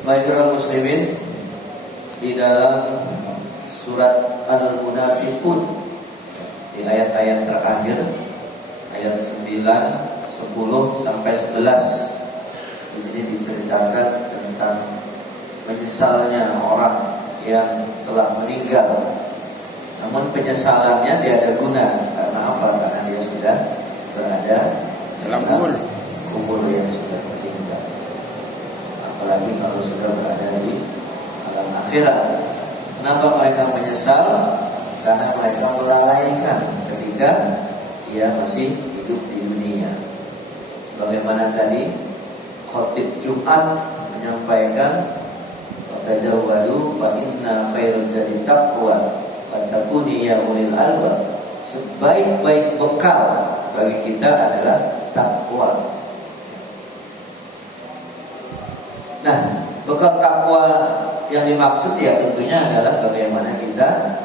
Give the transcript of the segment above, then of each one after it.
Ma'asyiral muslimin, di dalam surat Al-Munafiqun di ayat-ayat terakhir, ayat 9, 10 sampai 11, di sini diceritakan tentang menyesalnya orang yang telah meninggal. Namun penyesalannya tiada guna. Karena apa? Karena dia sudah berada dalam kubur yang sudah tertinggal. Apalagi kalau sudah berada di alam akhirat. Kenapa mereka menyesal? Karena mereka melalaikan ketika dia masih hidup di dunia. Sebagaimana tadi khotib Jumat menyampaikan, "Tazawwadu fa inna khairaz zadi taqwa wa takuni ya ulil albab." Sebaik-baik bekal bagi kita adalah takwa. Nah, bekal takwa yang dimaksud ya tentunya adalah bagaimana kita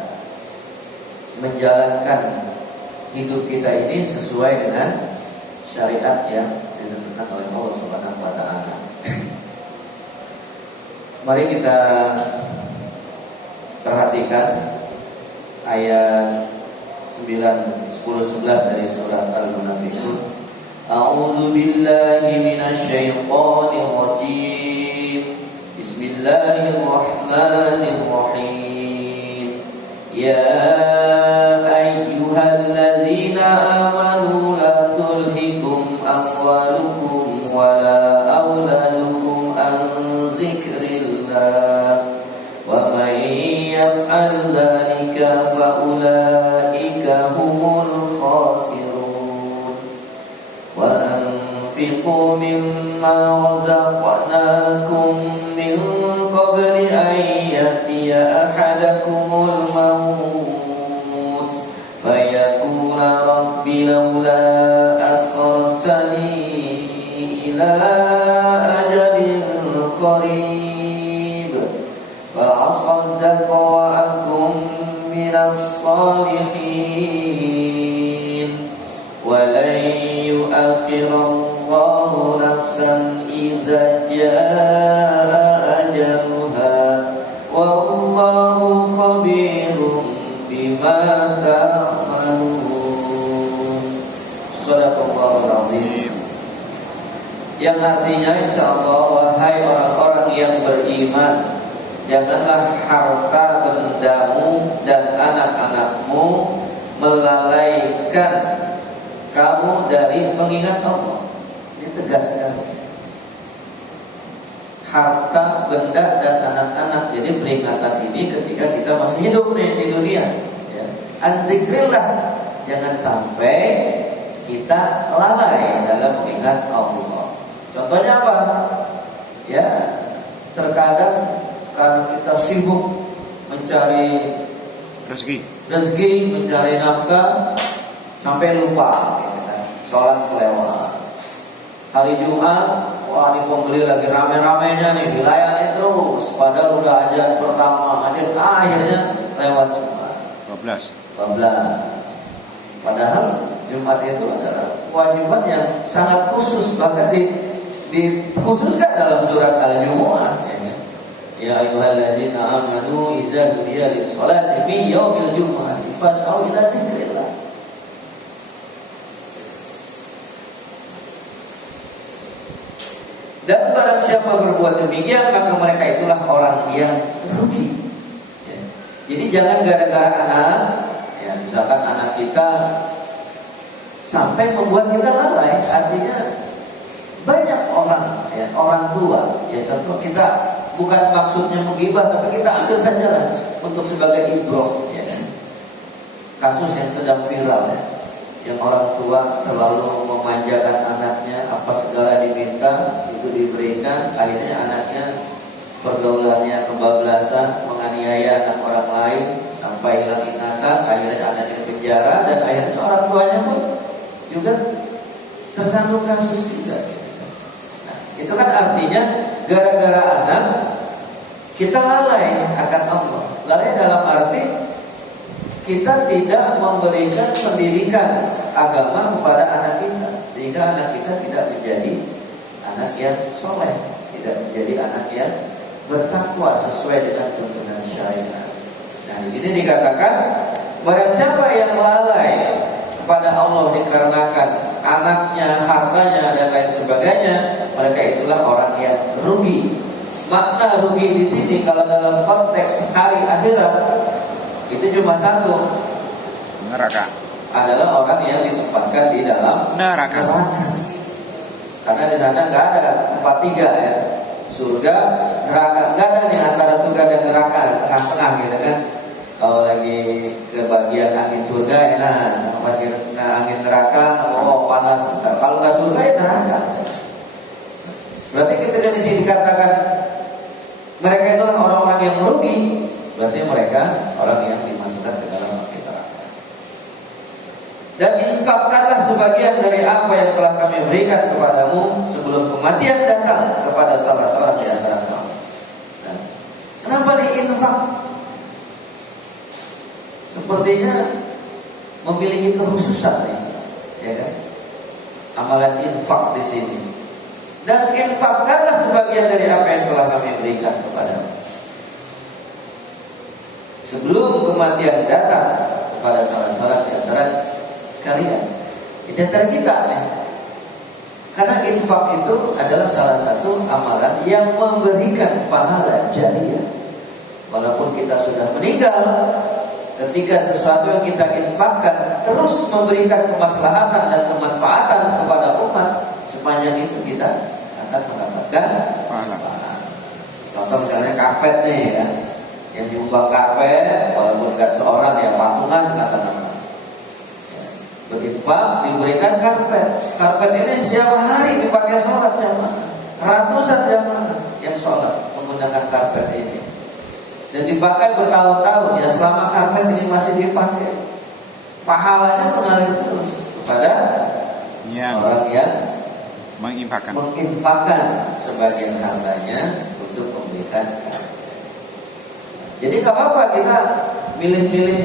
menjalankan hidup kita ini sesuai dengan syariat yang ditentukan oleh Allah Subhanahu wa taala. Mari kita perhatikan ayat 9, 10, 11 dari surat Al-Munafiqun. A'udzu billahi minasy syaithanir rajim. Bismillahirrahmanirrahim. Ya ayyuhalladzina amanu la tulhikum amwalukum wala auladukum an dzikrillah wa man yaf'al dzalika fa ulaika humul khasirun wa anfiqu mimma razaqnakum min qabli an ya'tiya ahadakumul maut fayaqula rabbi laula akhartani ila ajalin qarib fa asaddaqa wa akum minas salihin wa lan yu'akhirallahu nafsan idza jaa ajaluha wallahu khabirun bima ta'malun. Shadaqallahul azim. Yang artinya insyaallah, wahai orang-orang yang beriman, janganlah harta bendamu dan anak-anakmu melalaikan kamu dari mengingat Allah. Ditegaskan harta, benda, dan anak-anak. Jadi peringatan ini ketika kita masih hidup nih di dunia ya. An-zikrillah, jangan sampai kita lalai dalam mengingat Allah. Contohnya apa? Ya, terkadang karena kita sibuk mencari rezeki, mencari nafkah, sampai lupa gitu kan. Sholat kelewat. Hari Jumat, wah ini pembeli lagi rame-ramenya nih, dilayani terus. Padahal udah azan pertama, akhirnya lewat Jumat 12. Padahal Jumat itu adalah kewajiban yang sangat khusus, bahkan dikhususkan dalam surat Al-Jumu'ah. Ya ayyuhalladzina amanu idza nudiya lis-sholati min yaumil jumu'ati fas'au ila dzikrillah. Dan barang siapa berbuat demikian, maka mereka itulah orang yang rugi ya. Jadi jangan gara-gara anak ya, misalkan anak kita sampai membuat kita lalai. Artinya banyak orang ya, orang tua ya, contoh kita bukan maksudnya menggibah, tapi kita ambil saja lah untuk sebagai ibroh ya. Kasus yang sedang viral ya, yang orang tua terlalu memanjakan anaknya, apa segala diminta itu diberikan, akhirnya anaknya pergaulannya kebablasan, menganiaya anak orang lain sampai hilang ingatan, akhirnya anaknya penjara, dan akhirnya orang tuanya pun juga tersandung kasus juga. Nah, itu kan artinya gara-gara anak kita lalai akan Allah. Lalai dalam arti kita tidak memberikan pendidikan agama kepada anak kita, sehingga anak kita tidak menjadi anak yang soleh, tidak menjadi anak yang bertakwa sesuai dengan tuntunan syariat. Nah, di sini dikatakan barang siapa yang lalai kepada Allah dikarenakan anaknya, hartanya dan lain sebagainya, mereka itulah orang yang rugi. Makna rugi di sini kalau dalam konteks hari akhirat itu cuma satu, neraka. Adalah orang yang ditempatkan di dalam neraka. Karena di sana nggak ada tempat tiga ya, surga, neraka, nggak ada nih antara surga dan neraka, tengah-tengah gitu kan. Kalau lagi ke bagian angin surga enak, bagian angin neraka, oh panas. Kalau nggak surga ya neraka. Berarti ketika di sini dikatakan mereka itu orang-orang yang merugi, berarti mereka orang yang dimasukkan ke dalam api neraka. Dan infakkanlah sebagian dari apa yang telah kami berikan kepadamu sebelum kematian datang kepada salah seorang di antara kamu. Nah, kenapa diinfak? Sepertinya memiliki kekhususan ya kan? Amalan infak di sini. Dan infakkanlah sebagian dari apa yang telah kami berikan kepadamu sebelum kematian datang kepada salah seorang di antara kalian, di antara kita ya. Karena infak itu adalah salah satu amalan yang memberikan pahala jariah. Walaupun kita sudah meninggal, ketika sesuatu yang kita infakkan terus memberikan kemaslahatan dan kemanfaatan kepada umat, sepanjang itu kita akan mendapatkan pahala. Contoh misalnya karpet nih ya, yang diumbang karpet, walaupun nggak seorang ya patungan katakan. Berinfak diberikan karpet. Karpet ini setiap hari dipakai sholat jamaah. Ratusan jamaah yang sholat menggunakan karpet ini. Dan dipakai bertahun-tahun ya, selama karpet ini masih dipakai, pahalanya mengalir terus kepada orang yang menginfakkan sebagian hartanya untuk memberikan karpet. Jadi nggak apa-apa kita milih-milih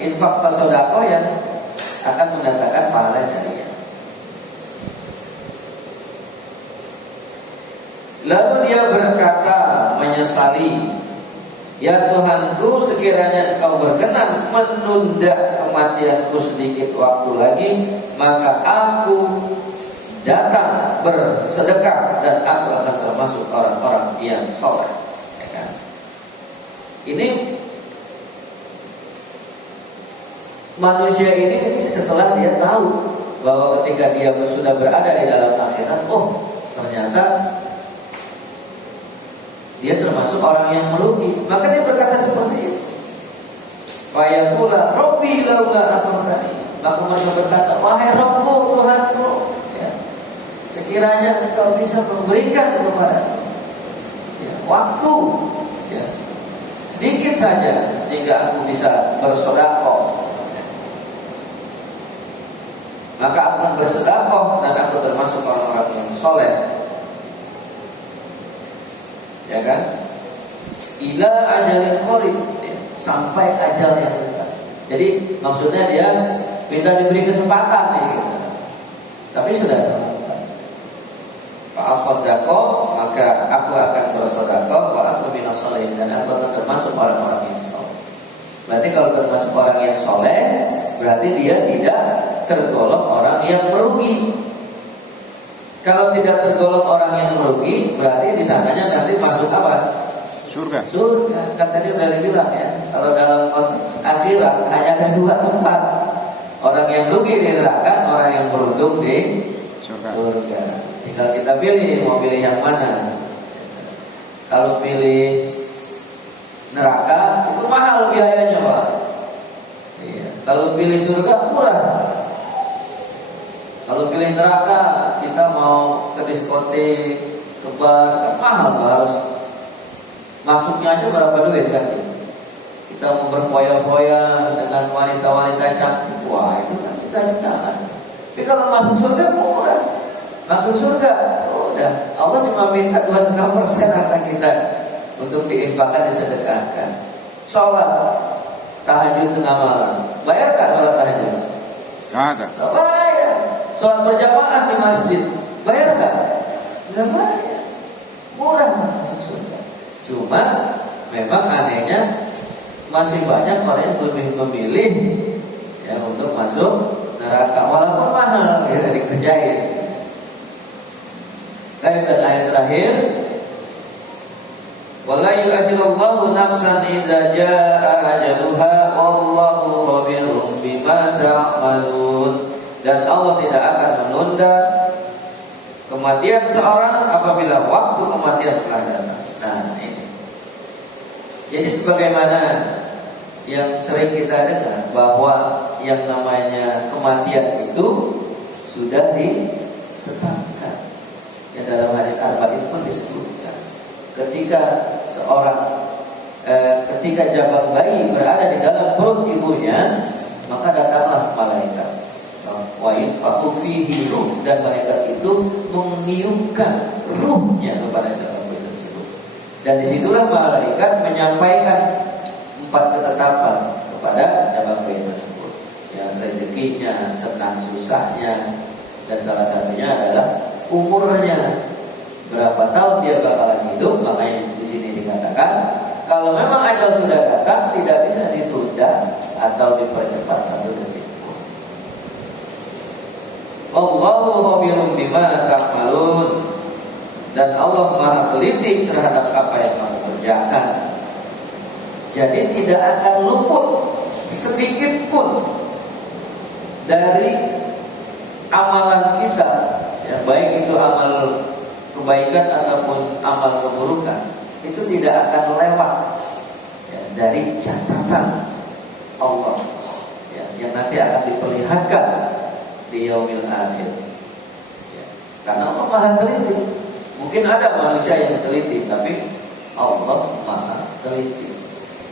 infak atau sedekah yang akan mendatangkan pahala jariah. Lalu dia berkata menyesali, ya Tuhanku, sekiranya Engkau berkenan menunda kematianku sedikit waktu lagi, maka aku datang bersedekah dan aku akan termasuk orang-orang yang saleh. Ya kan? Ini manusia ini setelah dia tahu bahwa ketika dia sudah berada di dalam akhirat, oh ternyata dia termasuk orang yang merugi, maka dia berkata seperti itu. Wa yaqula rabbi laula akhartani, maka mereka berkata, wahai Rabbku, Tuhanku ya, sekiranya Engkau bisa memberikan kepada ya, waktu ya, sedikit saja sehingga aku bisa bersedekah, maka aku akan bersedekah dan aku termasuk orang-orang yang soleh. Ya kan? Ila ajalin qarib, sampai ajal yang dekat. Jadi maksudnya dia minta diberi kesempatan nih gitu. Tapi sudah Pak as-sadaqah, maka aku akan bersedekah, wa aku minas sholihin, dan aku akan termasuk orang-orang yang soleh. Berarti kalau termasuk orang yang soleh, berarti dia tidak tergolong orang yang merugi. Kalau tidak tergolong orang yang merugi, berarti di sananya nanti masuk apa? Surga. Surga. Kan tadi udah dibilang ya, kalau dalam konteks akhirat hanya ada dua tempat. Orang yang rugi di neraka, orang yang beruntung di surga. Tinggal kita pilih mau pilih yang mana. Kalau pilih neraka itu mahal biayanya, Pak. Iya. Kalau pilih surga murah. Kalau pilih neraka, kita mau ke diskotik, ke bar, kan mahal tuh, harus masuknya aja berapa duit kan? Kita mau berfoya-foya dengan wanita-wanita cantik, wah itu kan kita jutaan. Tapi kalau masuk surga murah, masuk surga, udah Allah cuma minta 2,5% harta kita untuk diinfakkan, disedekahkan. Sholat tahajud tengah malam, bayar tak sholat tahajud? Ada. Bayar. Sholat berjamaah di masjid, bayar nggak? Nggak bayar. Cuma memang anehnya masih banyak orang yang lebih memilih ya untuk masuk neraka walaupun mahal ya dikerjain. Dan ayat terakhir, wala yu'ajjalullahu nafsan idza jaa ajaluha wallahu khabirum bima ta'malun. Dan Allah tidak akan menunda kematian seorang apabila waktu kematian telah datang. Nah, ini. Jadi sebagaimana yang sering kita dengar bahwa yang namanya kematian itu sudah ditetapkan. Ya, dalam hadis arba'in pun disebutkan. Ketika jabang bayi berada di dalam perut ibunya, maka datanglah malaikat. Wa infaqu fihi ruh, dan malaikat itu meniupkan ruhnya kepada jabang bayi tersebut. Dan disitulah malaikat menyampaikan 4 ketetapan kepada jabang bayi tersebut. Yang rezekinya, senang susahnya, dan salah satunya adalah umurnya, berapa tahun dia bakalan hidup. Makanya di sini dikatakan kalau memang ajal sudah datang tidak bisa ditunda atau dipercepat 1 detik pun. Allahu khabirum bima ta'malun, dan Allah Maha teliti terhadap apa yang kamu kerjakan. Jadi tidak akan luput sedikit pun dari amalan kita, ya, baik itu amal kebaikan ataupun amal keburukan, itu tidak akan lewat ya, dari catatan Allah ya, yang nanti akan diperlihatkan di yaumil akhir ya. Karena Allah Maha teliti. Mungkin ada manusia yang teliti, tapi Allah Maha teliti.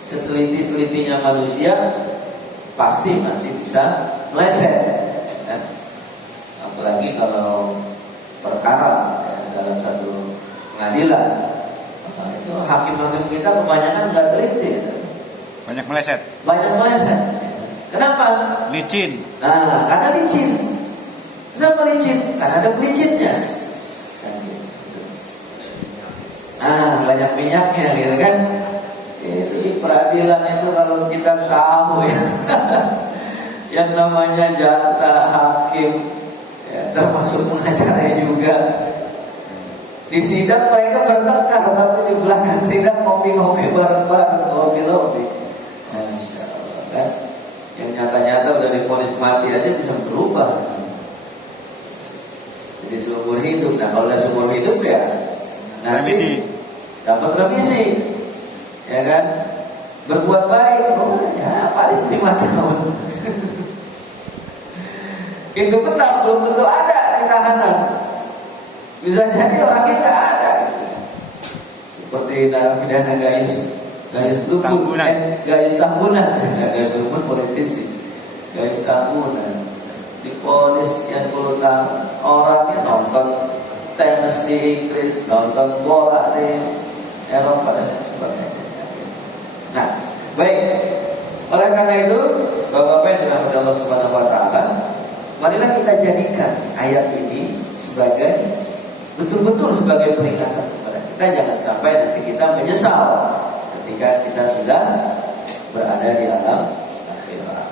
Seteliti-telitinya manusia pasti masih bisa meleset ya. Apalagi kalau perkara ya, dalam satu pengadilan, itu hakim-hakim kita kebanyakan nggak teliti ya. Banyak meleset. Kenapa? Licin. Nah, karena licin. Kenapa licin? Karena ada pelicinnya. Nah, banyak minyaknya gitu kan. Itu di peradilan itu kalau kita tahu ya yang namanya jaksa, hakim ya, termasuk pengacaranya juga, di sidang mereka bertengkar, tapi di belakang sidang ngopi-ngopi bareng-bareng, ngopi-ngopi. Masya Allah kan. Yang nyata-nyata udah divonis mati aja bisa berubah. Jadi seumur hidup. Nah kalau udah seumur hidup ya nanti dapat remisi, ya kan? Berbuat baik, ya paling 5 tahun. Itu benar, belum tentu ada di tahanan. Bisa jadi orangnya nggak ada. Seperti narapidana Gayus Tambunan, Gayus Tambunan politisi, Gayus Tambunan diponis sekian puluh tahun. Orangnya nonton tenis di Inggris, nonton bola di Eropa dan sebagainya. Nah, baik. Oleh karena itu, Bapak-bapak yang dirahmati Allah Subhanahu wa taala, marilah kita jadikan ayat ini sebagai betul-betul sebagai peringatan kepada kita, jangan sampai nanti kita menyesal ketika kita sudah berada di alam akhirat.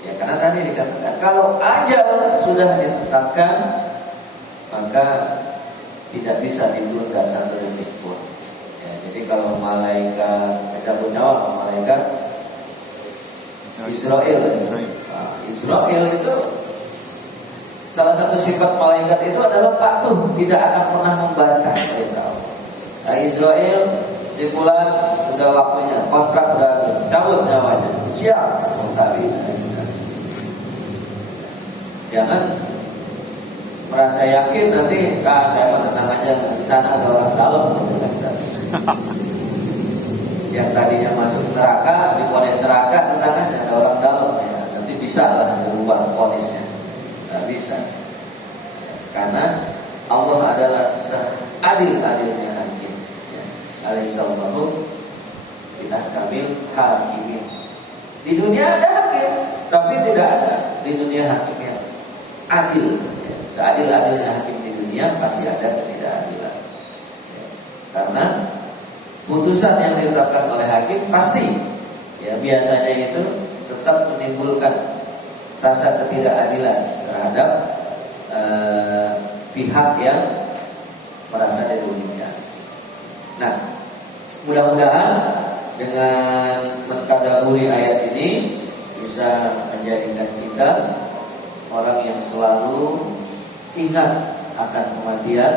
Ya, karena tadi dikatakan kalau ajal sudah ditetapkan maka tidak bisa ditunda 1 detik pun. Ya, jadi kalau malaikat pencabut nyawa, malaikat Israel itu salah satu sifat malaikat itu adalah patuh, tidak akan pernah membantah perintah Allah. Nah, Israel simpulan sudah waktunya, kontrak sudah cabut nyawanya, siap, tak bisa. Jangan merasa yakin nanti saya mau tenang aja, di sana ada orang dalam. Yang tadinya masuk neraka, diponis neraka, tenang aja ada orang dalam ya. Nanti bisa lah berubah ponisnya. Nggak bisa, karena Allah adalah seadil-adilnya hakim ya. Alaihissalatu kita kamil hakimin. Di dunia ada hakim, tapi tidak ada di dunia hakim yang adil ya. Seadil-adilnya hakim di dunia pasti ada ketidakadilan ya. Karena putusan yang ditetapkan oleh hakim pasti ya biasanya itu tetap menimbulkan rasa ketidakadilan terhadap pihak yang merasa dirugikan. Nah, mudah-mudahan dengan mentadaburi ayat ini bisa menjadikan kita orang yang selalu ingat akan kematian,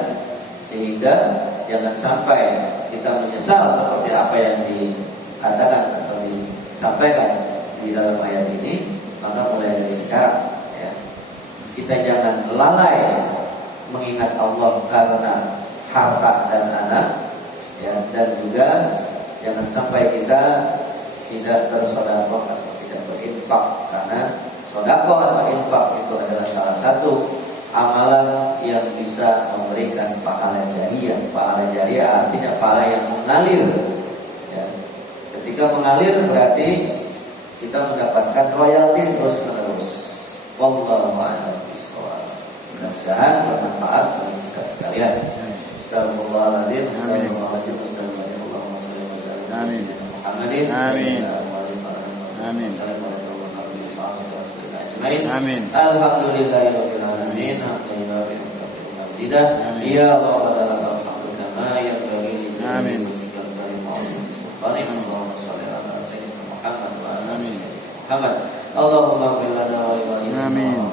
sehingga jangan sampai kita menyesal seperti apa yang dikatakan atau disampaikan di dalam ayat ini. Maka mulai dari sekarang ya, kita jangan lalai mengingat Allah karena harta dan anak ya, dan juga jangan sampai kita tidak bersedekah atau tidak berinfak, karena sedekah atau infak itu adalah salah satu amalan yang bisa memberikan pahala jariah. Pahala jariah artinya pahala yang mengalir ya. Ketika mengalir berarti kita mendapatkan royalti terus menerus. Wallahu a'lam bishawab. Mudah-mudahan bermanfaat bagi kita sekalian. Astagfirullahaladzim. Astagfirullahaladzim. Astagfirullahaladzim. Amin. Muhammadin. Amin. Amin. Amin. Alhamdulillahirabbil alamin. Alhamdulillah. Ya Allah wa lakal hamdu kama yanbaghi li Amin. Muhammad. Allahumma fil lana wa li walidina. Amin.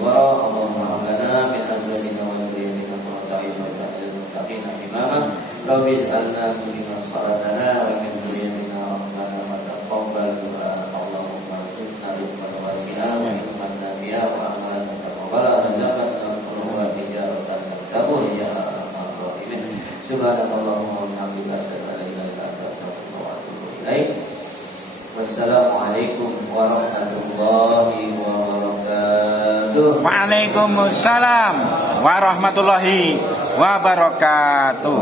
Allahumma hab lana min azwajina wa dhurriyyatina qurrata a'yun waj'alna muttaqina imama. Rabbi ij'alna muqima as-salatana wa min dhurriyyatina rabbana wa taqabbal du'a. Allahumma zidna rizqan wasi'an wa ilman nafi'an wa amalan mutaqabbalan wa rizqan wa tijaratan tabur ya arhamar rahimin. Subhanallahumma wa bihamdika asyhadu an la ilaha illa anta astaghfiruka wa atubu ilaik. Wassalamualaikum warahmatullahi wabarakatuh. Waalaikumsalam warahmatullahi wabarakatuh.